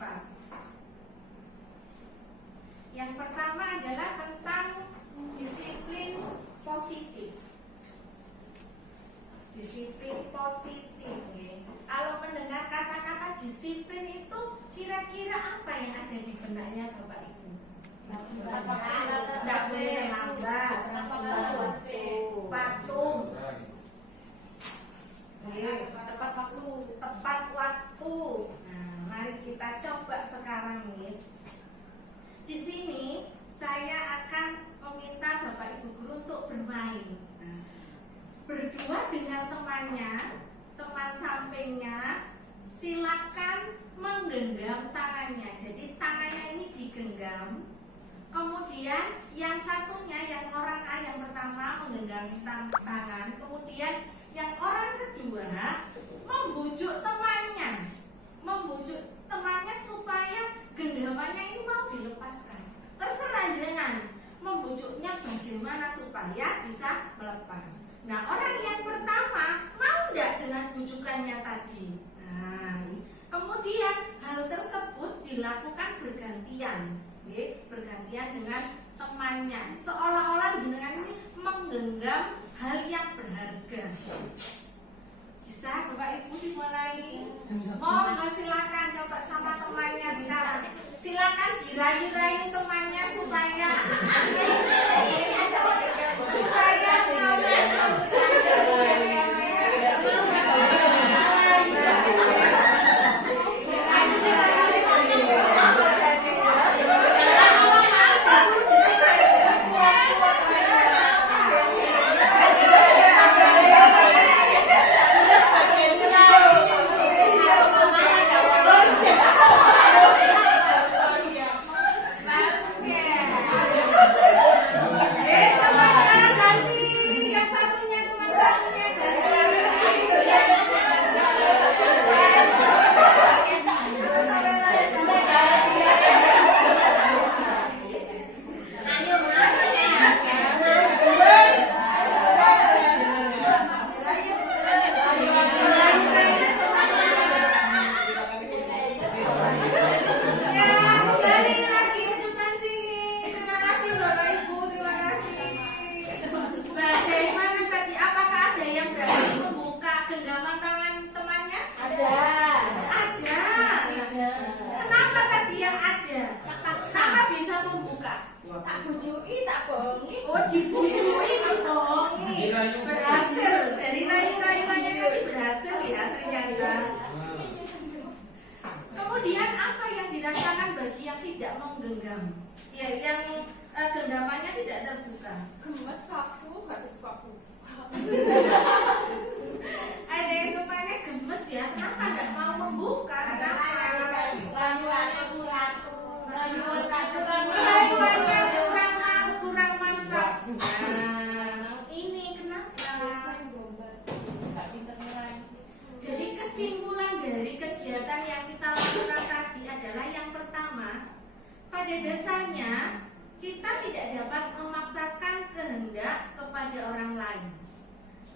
empat. Yang pertama adalah tentang disiplin positif. Disiplin positif. Kalau mendengar kata-kata disiplin itu kira-kira apa yang ada di benaknya Bapak Ibu? Tidak boleh lambat, patuh, tepat waktu. Nah, mari kita coba sekarang nih. Di sini saya akan meminta Bapak Ibu guru untuk bermain. Nah, berdua dengan temannya, teman sampingnya, silakan menggenggam tangannya. Jadi tangannya ini digenggam. Kemudian yang satunya, yang orang A yang pertama menggenggam tangan. Kemudian yang orang kedua membujuk temannya, supaya genggamannya ini mau dilepaskan. Terserah jenengan membujuknya bagaimana supaya bisa melepas. Nah, orang yang pertama mau enggak dengan bujukannya tadi? Nah, kemudian hal tersebut dilakukan bergantian, dengan temannya, seolah-olah jenengan ini menggenggam hal yang berharga. Bisa Bapak Ibu dimulai? Monggo silakan coba sama temannya sekarang. Silakan dirayu-rayu temannya supaya genggamannya tidak terbuka. Gemes aku, gak terbuka. Ada yang rupanya gemes ya, kenapa nggak mau membuka? Rayuannya kurang mantap. Nah, ini kenapa? Jadi kesimpulan dari kegiatan yang kita lakukan tadi adalah yang pertama, pada dasarnya kita tidak dapat memaksakan kehendak kepada orang lain.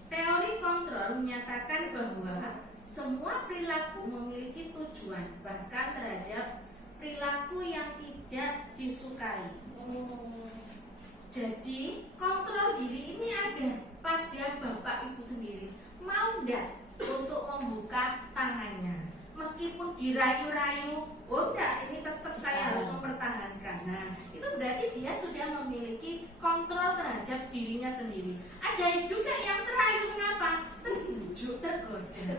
Teori kontrol menyatakan bahwa semua perilaku memiliki tujuan, bahkan terhadap perilaku yang tidak disukai. Jadi kontrol diri ini ada pada Bapak Ibu sendiri. Mau enggak untuk membuka tangannya? Meskipun dirayu-rayu, oh enggak, ini tetap saya harus mempertahankan. Nah, itu berarti dia sudah memiliki kontrol terhadap dirinya sendiri. Ada juga yang terayu, kenapa? Terbujuk, tergoda.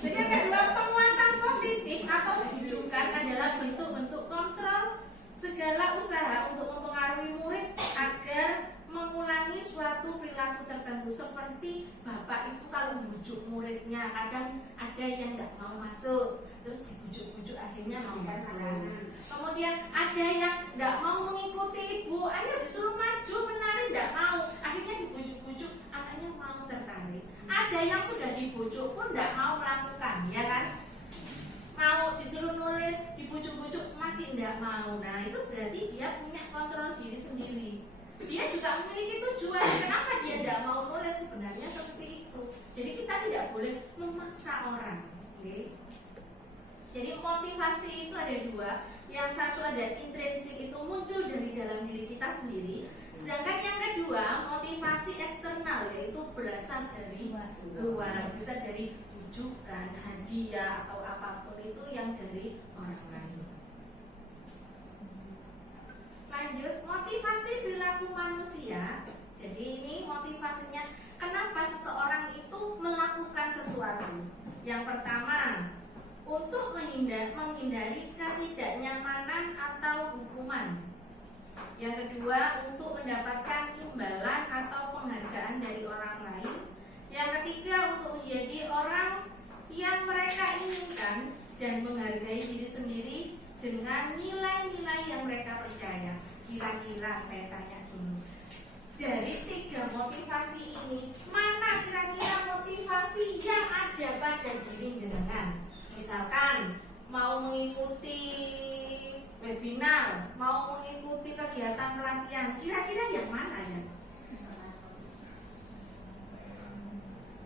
Jadi yang kedua, penguatan positif atau bujukan adalah bentuk-bentuk kontrol segala usaha untuk mempengaruhi murid agar mengulangi suatu perilaku tertentu. Seperti Bapak Ibu kalau bujuk muridnya, kadang ada yang nggak mau masuk, terus dibujuk-bujuk akhirnya mau masuk. Kemudian ada yang nggak mau mengikuti ibu, ayo disuruh maju menari nggak mau, akhirnya dibujuk-bujuk anaknya mau tertarik. Ada yang sudah dibujuk pun nggak mau melakukan, ya kan? Mau disuruh nulis, dibujuk-bujuk masih nggak mau. Nah, itu berarti dia punya kontrol diri sendiri. Dia juga memiliki tujuan. Kenapa dia tidak mau nulis? Sebenarnya seperti itu. Jadi kita tidak boleh memaksa orang. Okay? Jadi motivasi itu ada dua. Yang satu ada intrinsik, itu muncul dari dalam diri kita sendiri. Sedangkan yang kedua motivasi eksternal, yaitu berasal dari luar, bisa dari bujukan, hadiah atau apapun itu yang dari orang lain. Lanjut, motivasi perilaku manusia. Jadi ini motivasinya kenapa seseorang itu melakukan sesuatu. Yang pertama, untuk menghindari ketidaknyamanan atau hukuman. Yang kedua, untuk mendapatkan imbalan atau penghargaan dari orang lain. Yang ketiga, untuk menjadi orang yang mereka inginkan dan menghargai diri sendiri dengan nilai-nilai yang mereka percaya. Kira-kira saya tanya dulu, dari tiga motivasi ini, mana kira-kira motivasi yang ada pada diri jenengan? Misalkan mau mengikuti webinar, mau mengikuti kegiatan pelatihan, kira-kira yang mana ya?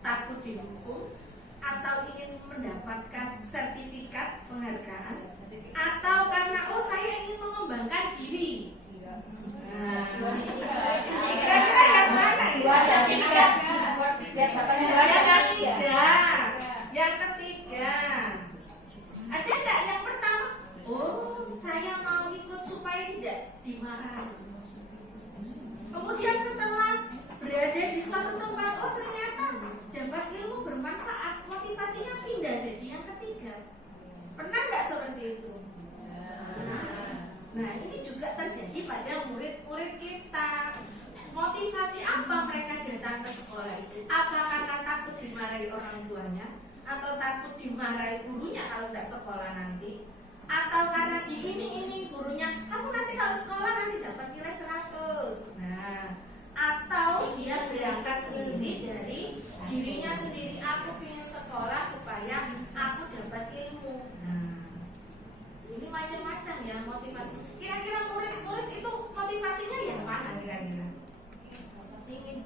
Takut dihukum, atau ingin mendapatkan sertifikat penghargaan, atau karena saya ingin mengembangkan diri? Nah, kira-kira yang mana ya? Yang ketiga, ada enggak yang pertama? Oh, saya mau ikut supaya tidak dimarahi. Kemudian setelah berada di suatu tempat, oh ternyata dapat ilmu bermanfaat, motivasinya pindah jadi yang ketiga. Pernah nggak seperti itu? Nah, ini juga terjadi pada murid-murid kita. Motivasi apa mereka datang ke sekolah itu? Apa karena takut dimarahi orang tuanya? Atau takut dimarahi gurunya kalau tidak sekolah nanti? Atau karena diiming-iming gurunya, kamu nanti kalau sekolah nanti dapat nilai 100. Nah, atau dia berangkat sendiri dari dirinya sendiri, aku ingin sekolah supaya aku dapat ilmu. Nah, ini macam-macam ya motivasi. Kira-kira murid-murid itu motivasinya yang mana kira-kira? Ingin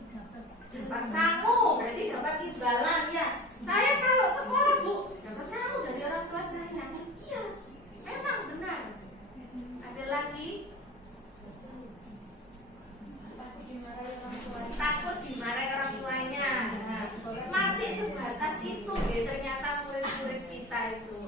dapat sangu, berarti dapat imbalan ya. Saya kalau sekolah Bu, dapat sangu dari orang tua saya. Iya, memang benar. Ada lagi? Takut dimarahi orang tuanya. Nah, masih sebatas itu ya ternyata murid-murid kita itu.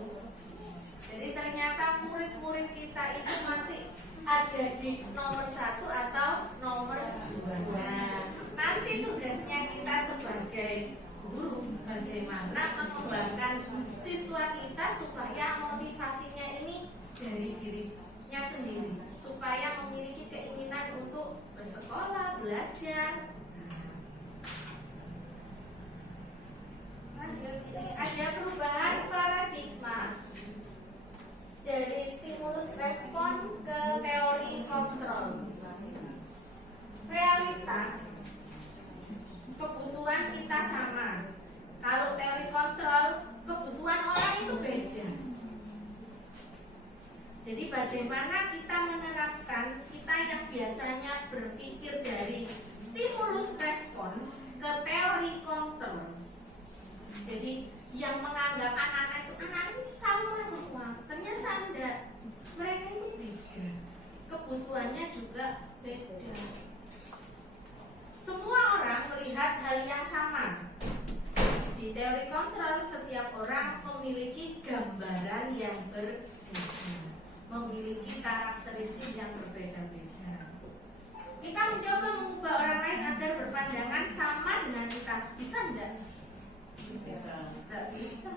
Jadi ternyata murid-murid kita itu masih ada di nomor 1 atau nomor 2. Nah, nanti tugasnya kita sebagai guru bagaimana mengembangkan siswa kita supaya motivasinya ini dari dirinya sendiri, supaya memiliki keinginan untuk bersekolah, belajar. Lanjut, ini ada perubahan paradigma dari stimulus respon ke teori kontrol. Realita, kebutuhan kita sama. Kalau teori kontrol, kebutuhan orang itu beda. Jadi bagaimana kita menerapkan, kita yang biasanya berpikir dari stimulus respon ke teori kontrol. Jadi yang menganggap anak-anak itu sama semua, ternyata enggak. Mereka itu beda, kebutuhannya juga beda. Semua orang melihat hal yang sama. Di teori kontrol, setiap orang memiliki gambaran yang berbeda, memiliki karakteristik yang berbeda-beda. Kita mencoba mengubah orang lain agar berpandangan sama dengan kita. Bisa enggak? Tidak bisa.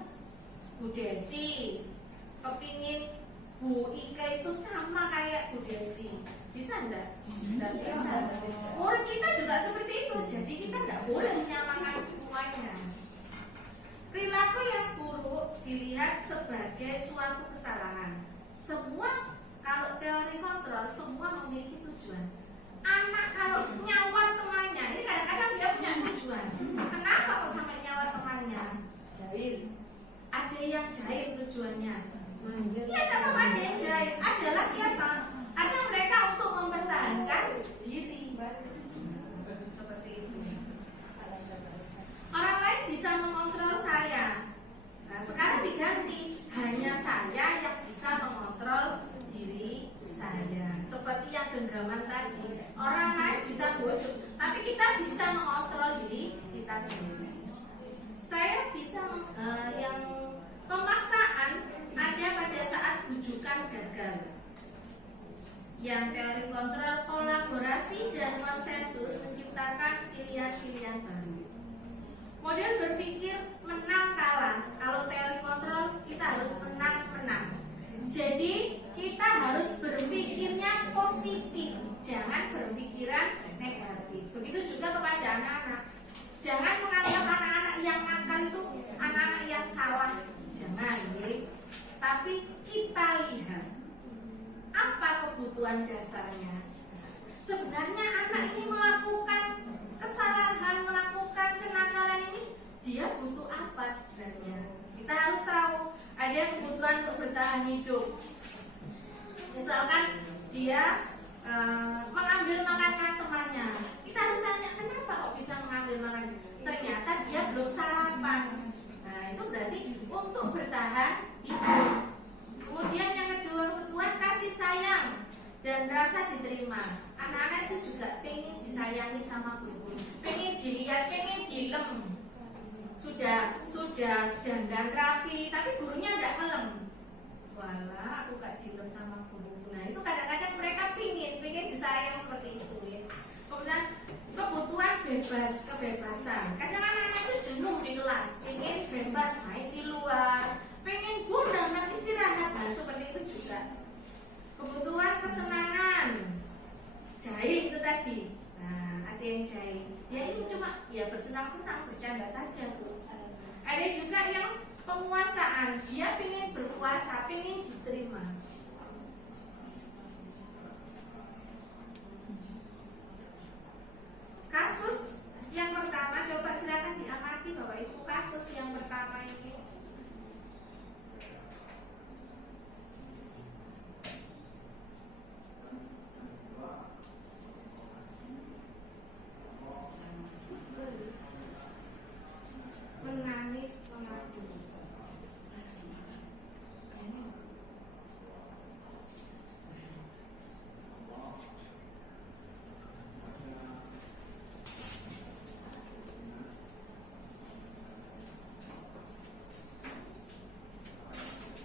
Bu Desi kepingin Bu Ika itu sama kayak Bu Desi. Bisa enggak? Tidak bisa. Murid kita juga seperti itu. Jadi kita tidak boleh menyamakan semuanya. Perilaku yang buruk dilihat sebagai suatu kesalahan. Semua, kalau teori kontrol, semua memiliki tujuan. Anak kalau nyawat temannya, ini kadang-kadang dia punya tujuan. Kenapa kok sampai nyawat temannya? Jahil. Ada yang jahil tujuannya. Iya, tidak apa-apa ada yang jahil. Ada lagi apa? Ada mereka untuk mempertahankan diri. Seperti itu. Orang lain bisa mengontrol saya. Nah, sekarang diganti, hanya saya yang bisa zaman tadi, orang lain bisa bujuk, tapi kita bisa mengontrol diri kita sendiri. Saya bisa yang pemaksaan ada pada saat bujukan gagal. Yang teori kontrol kolaborasi dan konsensus menciptakan pilihan-pilihan baru. Model berpikir menang kalah. Kalau teori kontrol kita harus menang-menang. Jadi kita harus berpikirnya positif, jangan berpikiran negatif. Begitu juga kepada anak-anak. Jangan menganggap anak-anak yang nakal itu anak-anak yang salah. Jangan, ya. Tapi kita lihat apa kebutuhan dasarnya. Sebenarnya anak ini melakukan kesalahan, melakukan kenakalan ini, dia butuh apa sebenarnya? Kita harus tahu ada kebutuhan untuk bertahan hidup. Misalkan dia mengambil makanan temannya, kita harus tanya kenapa kok bisa mengambil makanan. Ternyata dia belum sarapan. Nah itu berarti untuk bertahan hidup. Kemudian yang kedua, kebutuhan kasih sayang dan rasa diterima. Anak-anak itu juga pengen disayangi sama guru, pengen dilihat, pengen dilem. Sudah dandan rapi, tapi gurunya tidak ngelem. Walah, aku gak dilem sama guru. Nah itu kadang-kadang mereka pengen disayang seperti itu. Ya. Kemudian kebutuhan kebebasan. Kadang anak-anak itu jenuh di kelas, pengen bebas main di luar, pengen pulang istirahat. Nah seperti itu juga. Kebutuhan kesenangan, jahit itu tadi. Nah ada yang jahit, dia ini cuma ya bersenang-senang, bercanda saja. Ada juga yang penguasaan, dia pengen berkuasa, pengen diterima. Kasus yang pertama, coba silakan diamati Bapak Ibu, kasus yang pertama ini. Menangis mengadu.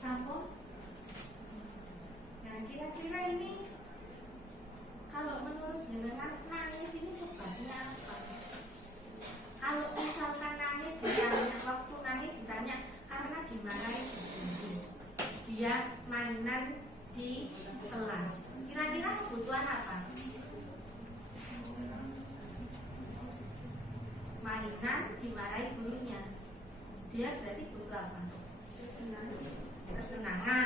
Apa? Nah kira-kira ini kalau menurut jenengan nangis ini sebabnya apa? Kalau misalkan nangis ditanya, waktu nangis ditanya karena dimarahin guru, dia mainan di kelas, kira-kira kebutuhan apa? Mainan dimarahi gurunya, dia berarti butuh apa? Kesenangan.